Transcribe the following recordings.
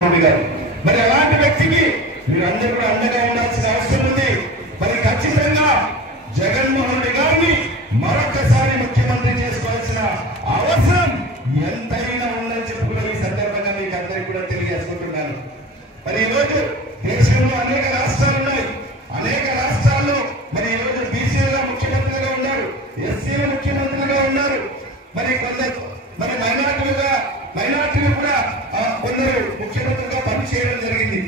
గారు మరి అలాంటి వ్యక్తికి మీరందరూ కూడా అండగా ఉండాల్సిన అవసరం ఉంది. మరి ఖచ్చితంగా జగన్మోహన్ రెడ్డి గారిని మరొకసారి ముఖ్యమంత్రి చేసుకోవాల్సిన అవసరం ఎంతైనా ఉందని చెప్పి కూడా ఈ సందర్భంగా మీకు అందరికీ కూడా తెలియజేసుకుంటున్నాను. మరి ఈరోజు దేశంలో అనేక రాష్ట్రాలు ఉన్నాయి. అనేక రాష్ట్రాల్లో మరి ఈరోజు బీసీలుగా ముఖ్యమంత్రిగా ఉన్నారు, ఎస్సీలు ముఖ్యమంత్రిగా ఉన్నారు. మరి మరి మైనార్టీలు కూడా కొందరు ముఖ్యమంత్రిగా పనిచేయడం జరిగింది.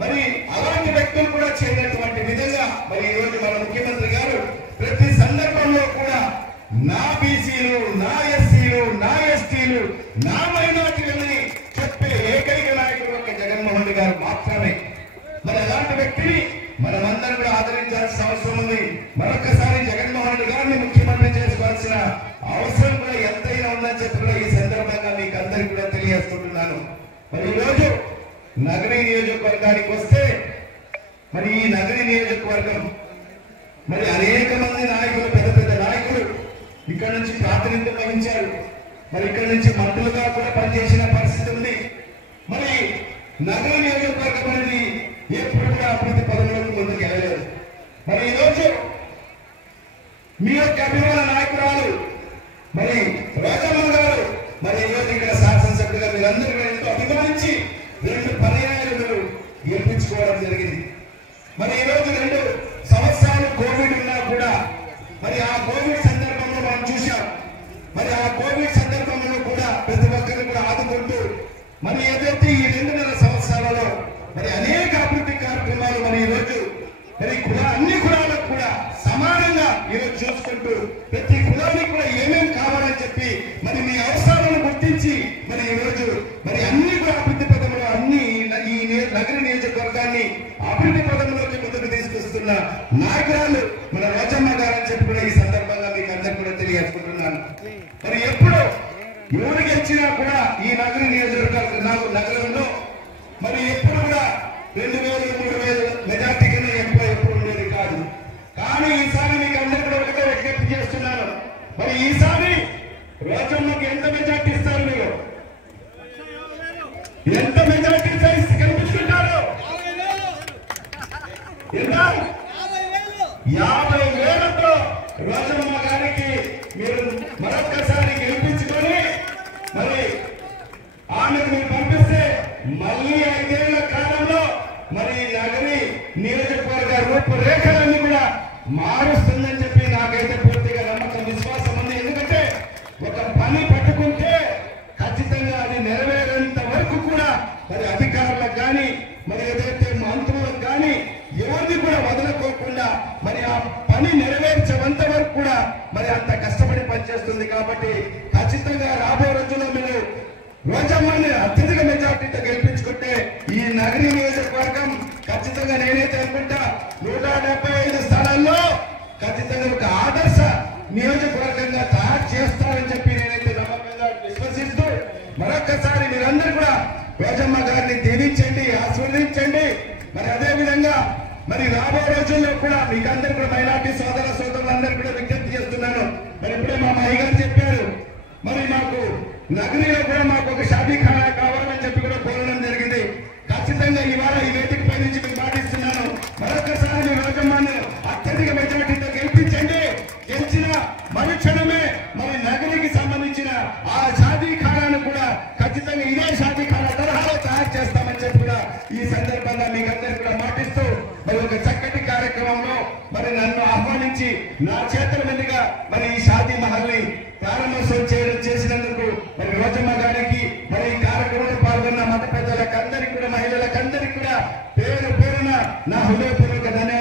మరి అలాంటి వ్యక్తులు కూడా చేయనటువంటి విధంగా మరి ఈ రోజు మన ముఖ్యమంత్రి గారు ప్రతి సందర్భంలో కూడా నా బీసీలు, నా ఎస్సీలు, నా ఎస్టీలు, నా మైనార్టీలని చెప్పే ఏకైక నాయకుడు ఒక జగన్మోహన్ రెడ్డి గారు మాత్రమే. మరి అలాంటి వ్యక్తిని మనమందరం కూడా ఆదరించాల్సిన అవసరం ఉంది. మరొకసారి జగన్మోహన్ రెడ్డి గారిని ముఖ్యమంత్రి చేసుకోవాల్సిన అవసరం కూడా ఎంతైనా ఉందని చెప్పి కూడా ఈ సందర్భంగా మీకు అందరికీ కూడా తెలియజేసుకుంటున్నాను. మరి ఈరోజు నగరి నియోజకవర్గానికి వస్తే మరి ఈ నగరి నియోజకవర్గం మరి అనేక మంది నాయకులు, పెద్ద పెద్ద నాయకులు ఇక్కడ నుంచి ప్రాతినిధ్యం వహించారు. మరి ఇక్కడ నుంచి మంత్రులుగా కూడా పనిచేసిన పరిస్థితి ఉంది. మరి నగరి నియోజకవర్గం అనేది ఎప్పుడు కూడా అభివృద్ధి పదంలోకి ముందుకు వెళ్ళలేదు. మరి ఈరోజు మీ యొక్క అభిమాన నాయకురాలు మరి రాజమ్మ గారు మరి ఈరోజు ఇక్కడ శాసనసభ్యులుగా మీరందరూ ఎంతో అభిమానించి 2 పర్యాయాలు మీరు గెలిపించుకోవడం జరిగింది. మరి ఈరోజు 2 సంవత్సరాలు కోవిడ్ ఉన్నా కూడా మరి ఆ కోవిడ్ సందర్భంలో మనం చూశాం. మరి ఆ కోవిడ్ సందర్భంలో కూడా ప్రతి ఒక్కరిని కూడా ఆదుకుంటూ మరి ఏదైతే ఈ 2.5 సంవత్సరాలలో మరి అనేక అభివృద్ధి కార్యక్రమాలు మరి ఈరోజు మరి అన్ని కులాలకు కూడా సమానంగా ఈరోజు చూసుకుంటూ ప్రతి కులానికి కూడా ఏమేమి కావాలని చెప్పి మరి మీ అవసరాలను గుర్తించి మరి ఈరోజు మరి అన్ని కూడా అభివృద్ధి పదంలో అన్ని ఈ నగర నియోజకవర్గాన్ని అభివృద్ధి పదంలోకి ముందుకు తీసుకొస్తున్న నాయకురాలు మన రాజమ్మ గారు అని చెప్పి కూడా ఈ సందర్భంగా మీకు అందరికీ కూడా తెలియజేసుకుంటున్నాను. మరి ఎప్పుడు ఎవరు గెలిచినా కూడా ఈ నగర నగరంలో మరి ఎప్పుడు కూడా 2000, 3000 మెజార్టీ కన్నా ఎప్పుడు ఉండేది కాదు. కానీ ఈసారి మీకు అందరూ కూడా ఒకటే విజ్ఞప్తి చేస్తున్నాను. మరి ఈసారి రాజమ్మకి ఎంత మెజార్టీ ఇస్తారు? మీరు ఎంత మెజార్టీ కనిపిస్తుంటారు? 50,000తో రాజమ్మ గారికి మీరు మరొక్కసారి గెలిపించుకొని మరి ఆమెను మీరు పంపిస్తే మళ్ళీ 5 ఏళ్ల కాలంలో మరి నగరి నియోజకవర్గ రూపురేఖలన్నీ కూడా మారుస్తుందని చెప్పి నాకైతే పూర్తిగా నమ్మకం, విశ్వాసం ఉంది. ఎందుకంటే ఒక పని పట్టుకుంటే ఖచ్చితంగా అది నెరవేరేంత వరకు కూడా మరి అధికారులకు కానీ మరి ఏదైతే మంత్రులకు కానీ ఎవరిని కూడా వదలకోకుండా మరి ఆ పని నెరవేర్చేంత వరకు కూడా మరి అంత కష్టపడి పనిచేస్తుంది. కాబట్టి ఖచ్చితంగా రాబోయే రోజుల్లో మీరు రోజమ్మని అత్యధిక మెజార్టీతో గెలిపించుకుంటే ఈ నగరీ నియోజకవర్గం ఖచ్చితంగా నేనైతే అనుకుంటా 175 స్థానాల్లో ఖచ్చితంగా ఒక ఆదర్శ నియోజకవర్గంగా తయారు చేస్తారని చెప్పి నేనైతే నమ్మకంగా విశ్వసిస్తూ మరొక్కసారి మీరందరూ కూడా రోజమ్మ గారిని దీవించండి, ఆశీర్వదించండి. మరి అదే విధంగా మరి రాబోయే రోజుల్లో కూడా మీకు అందరూ కూడా మైనార్టీ సోదరులందరూ కూడా విజ్ఞప్తి చేస్తున్నాను. మరి ఇప్పుడే మా మహి గారు చెప్పారు, మరి మాకు నగరిలో కూడా మాకు ఒక షాదీఖానా కావాలని చెప్పి కూడా కోరడం జరిగింది. ఖచ్చితంగా ఇవాళ ఈ వేదిక పై నుంచి మీకు మాటిస్తున్నాను. మరొకసారి రాజమ్మను అత్యధిక మెజార్టీతో గెలిపించండి. గెలిచిన మరుక్షణమే మరి నగరికి సంబంధించిన ఆ షాదీఖానాను కూడా ఖచ్చితంగా ఇదే షాదీఖానా తరహాలో తయారు చేస్తామని చెప్పి కూడా ఈ సందర్భంగా మీకు అందరికీ కూడా మాటిస్తూ మరి ఒక చక్కటి కార్యక్రమంలో మరి నన్ను ఆహ్వానించి నా చేతుల మీదుగా మరి ఈ షాదీ మహల్ ని ప్రారంభోత్సవం చేసినందుకు మరి రోజమ్మ గారికి మరి ఈ కార్యక్రమంలో పాల్గొన్న మత పెద్దలకు అందరికీ కూడా మహిళలకు అందరికీ కూడా పేరున నా హృదయపూర్వక ధన్యవాదాలు.